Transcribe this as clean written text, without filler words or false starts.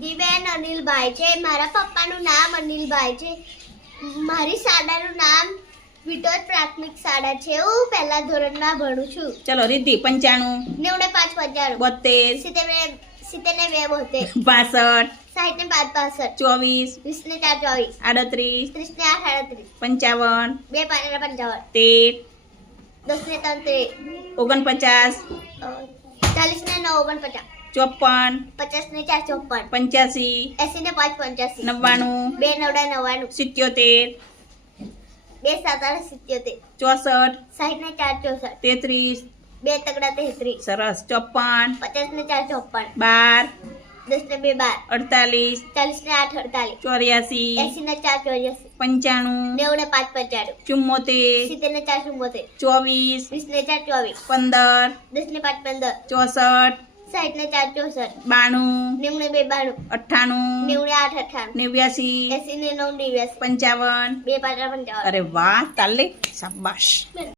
રિદ્ધિબેન અનિલભાઈ છે. મારા પપ્પાનું નામ અનિલભાઈ છે. મારી શાળાનું નામ વિટોદ પ્રાથમિક શાળા છે. હું પહેલા ધોરણમાં ભણું છું. ચલો રિદ્ધિ 95 95 72 72 62 60 ને 5 65 24 20 ને 4 24 38 30 ને 8 38 55 2 5 ને 55 13 10 ને 3 49 40 ને 9 49 54 50 ને 4 54 85 80 ને 5 85 99 2 9 99 77 2 7 77 64 60 ને 4 64 33 2 તગડા 33 સરસ 54 50 ને 4 54 12 10 ને 2 12 48 40 ને 8 48 84 80 ને 4 84 95 90 ને 5 95 74 70 ને 4 74 24 20 ને 4 24 15 10 ને 5 15 64 60 ને 4 64 92 90 ને 2 92 98 90 ને 8 98 89 80 ને 9 89 55 2 5 55 અરે વાહ તાલે શાબાશ